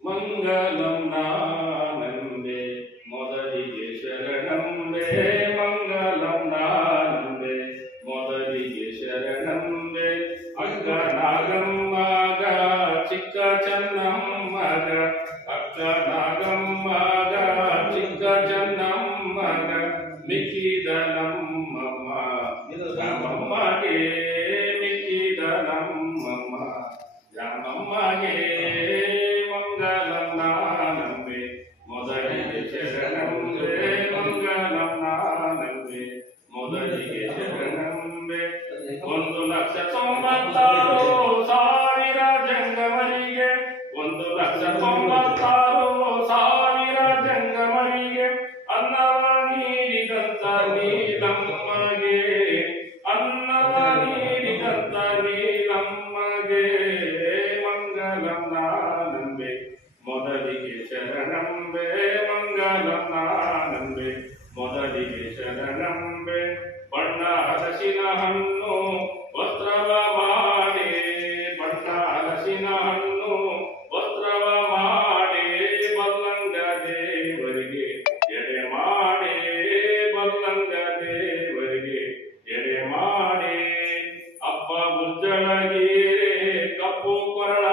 ಮಂಗಲಂ ನಾನಂದೆ ಮೊದಲಿಗೆ ಶರಣಂಬೆ ಮಂಗಲಂ ನಾನಂದೆ ಮೊದಲಿಗೆ ಶರಣಂಬೆ ಅಕ್ಕ ನಾಗಮ್ಮಗ ಚಿಕ್ಕ ಚೆನ್ನಮ್ಮಗ ಅಕ್ಕ ನಾಗಮ್ಮಗ ಚಿಕ್ಕ ಚೆನ್ನಮ್ಮಗ ಮಿಕ್ಕಿದ ನಮ್ಮಮ್ಮ ರಾಮಮ್ಮಗೆ ಮಿಕ್ಕಿದ ನಮ್ಮಮ್ಮ ರಾಮಮ್ಮಗೆ ಮಂಗಲಂ ನಾನಂಬೆ ಮೊದಲಿಗೆ ಶರಣಂಬೆ ಮಂಗಲಂ ನಾನಂಬೆ ಮೊದಲಿಗೆ ಶರಣಂಬೆ 1,96,000 ಜಂಗಮರಿಗೆ 1,96,000 ಜಂಗಮರಿಗೆ ಅನ್ನವ ನೀಡಿದಂತ ನೀಲಮ್ಮಗೆ ಅನ್ನವ ನೀಡಿದಂತ ನೀಲಮ್ಮಗೆ ಮಂಗಲಂ ನಾನಂಬೆ ಮೊದಲಿಗೆ ಶರಣಂಬೆ ಮಂಗಲಂ ನಾನಂಬೆ ಮೊದಲಿಗೆ ಶರಣಂಬೆ ಬಣ್ಣ ಹಲಸಿನ ಹಣ್ಣು ವಸ್ತ್ರವ ಮಾಡಿ ಬಣ್ಣ ಹಲಸಿನ ಹಣ್ಣು ವಸ್ತ್ರವ ಮಾಡಿ ಬಲ್ಲಂಗ ದೇವರಿಗೆ ಎಡೆ ಮಾಡಿ ಬಲ್ಲಂಗ ದೇವರಿಗೆ ಎಡೆ ಮಾಡಿ ಅಪ್ಪ ಉಜ್ಜಳಗೀರೆ ಕಪ್ಪು ಕೊರಳ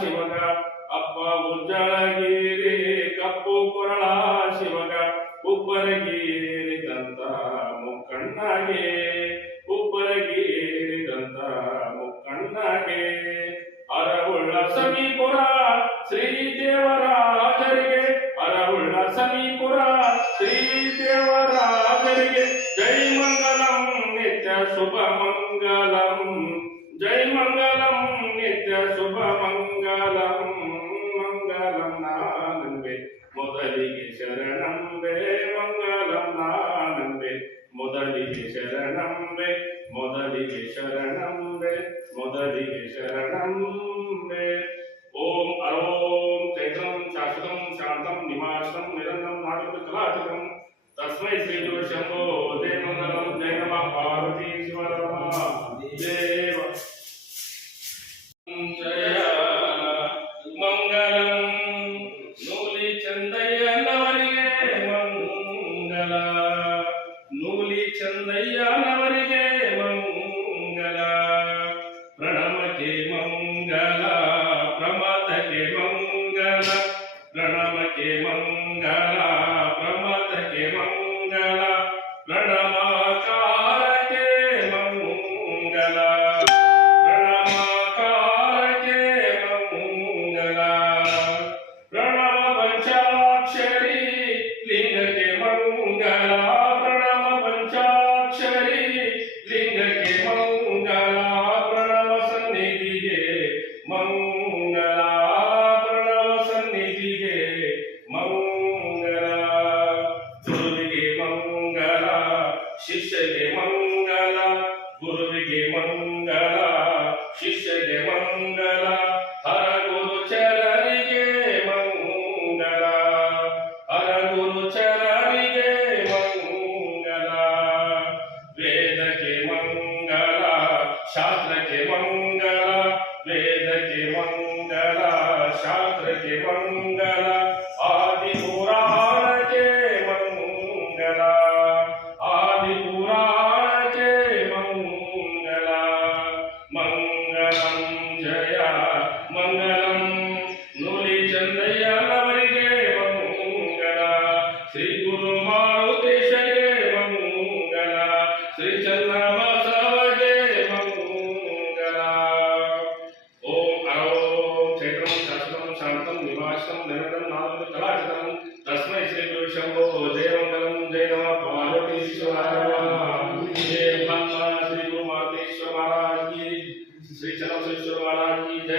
ಶಿವಗ ಅಪ್ಪ ಉಜ್ಜಳಗೀರೆ ಕಪ್ಪು ಕೊರಳ ಶಿವಗ ಉಬ್ಬರಗೀರಿದಂತ ಮುಕ್ಕಣ್ಣಗೆ ಉಬ್ಬರಗೀರಿದಂತ ಮುಕ್ಕಣ್ಣಗೆ ಅರವುಳ್ಳ ಸಮೀಪುರ ಶ್ರೀದೇವರಾಜರಿಗೆ ಅರವುಳ್ಳ ಸಮೀಪುರ ಶ್ರೀದೇವರಾಜರಿಗೆ ಜೈ ಮಂಗಲಂ ನಿತ್ಯ ಶುಭ ಮಂಗಲಂ ಜೈ ಮಂಗಲಂ ನಿತ್ಯ ಶುಭ ಮಂಗಲಂ ಮಂಗಲಂ ನಾನಂಬೆ ಮೊದಲಿಗೆ ಶರಣಂಬೆ ಮಂಗಲಂ ನಾನಂಬೆ ಮೊದಲಿಗೆ ಶರಣಂಬೆ ಮೊದಲಿಗೆ ಶರಣಂಬೆ ಮೊದಲಿಗೆ ಶರಣಂಬೆ ಓಂ ಅರೋಂ ಚೈತ್ರಂ ಶಾಶ್ವತಂ ಶಾಂತಂ ನಿಮಾಶ್ರಂ ನಿರಂತರಂ ನಾಟಕ ಕಲಾಚಿತಂ ತಸ್ಮೈ ಶ್ರೀ ಗುರು ಶಂಭೋ ಜಯ ಮಂಗಲಂ ಜಯ ನಮಃ ಪಾರ್ವತಿ ಶಿವರಾಮ ದೇವ ಜಯ ಮಂಗಲಂ ನೂಲಿ ಚಂದಯ್ಯನವರಿಗೆ ಮಂಗಲ ನೂಲಿ ಚಂದಯ್ಯನವರಿಗೆ ಮಂಗಲ ಪ್ರಣಮಕ್ಕೆ ಮಂಗಲ ಪ್ರಮಥಕ್ಕೆ ಮಂಗಲ ಪ್ರಣಮಕ್ಕೆ ಮಂಗಲ ಪ್ರಮಥಕ್ಕೆ ಮಂಗಲ ಪ್ರಣಮಕಾರಕ್ಕೆ ಮಂಗಲ ಪ್ರಣಮಕಾರಕ್ಕೆ ಮಂಗಲ ಪ್ರಣವ ಪಂಚಾಕ್ಷರಿ ಲಿಂಗಕ್ಕೆ ಮಂಗಲ ಪ್ರಣವ ಪಂಚಾಕ್ಷರಿ ಲಿಂಗಕ್ಕೆ ಮಂಗಲ ಪ್ರಣವ ಸನ್ನಿಧಿಗೆ ಮಂಗಲ ಪ್ರಣವ ಸನ್ನಿಧಿಗೆ ಮಂಗಲ ಗುರುವಿಗೆ ಮಂಗಲ ಶಿಷ್ಯಗೆ ಮಂಗಲ ಗುರುವಿಗೆ ಮಂಗಲ ಶಿಷ್ಯಗೆ ಮಂಗಲ ಹರ ಗುರು ಚರರಿಗೆ ಮಂಗಲ ಹರ ಗುರು ಚರರಿಗೆ ಮಂಗಲ ವೇದಕ್ಕೆ ಮಂಗಲ ಶಾಸ್ತ್ರಕ್ಕೆ ಮಂಗಲ ವೇದಕ್ಕೆ ಮಂಗಲ ಶಾಸ್ತ್ರಕ್ಕೆ ಮಂಗಲ ಆದಿ ಪುರಾಣಕ್ಕೆ ಮಂಗಲ ಆದಿ ಪುರಾಣಕ್ಕೆ ಮಂಗಲ ಮಂಗಲಂ ಜಯ ಮಂಗಲಂ ನೂಲಿ ಚಂದಯ್ಯನವರಿಗೆ ಮಂಗಲ ಶ್ರೀ ಗುರು ಮಾರುತೇಶಗೆ ಮಂಗಲ ಶ್ರೀ ಚನ್ನಬಸವಗೆ ಮಂಗಲ ಓಂ ಅರೋಂ ಚೈತ್ರಂ ಶಾಶ್ವತಂ ಶಾಂತಂ ನಿವಾಸಂ ನಿರಂತರಂ ನಾದಂ ಕಲಾಚಿತಂ ತಸ್ಮೈ ಶ್ರೀ ಗುರು ಶಂಭೋ ಜಯ ಮಂಗಲಂ ಜಯ ನಮಃ ಪಾರ್ವತಿ ಶಿವರಾಮ जय भगवान श्री गुरु मातेश्वर महाराज की श्री चरम महाराज की जय।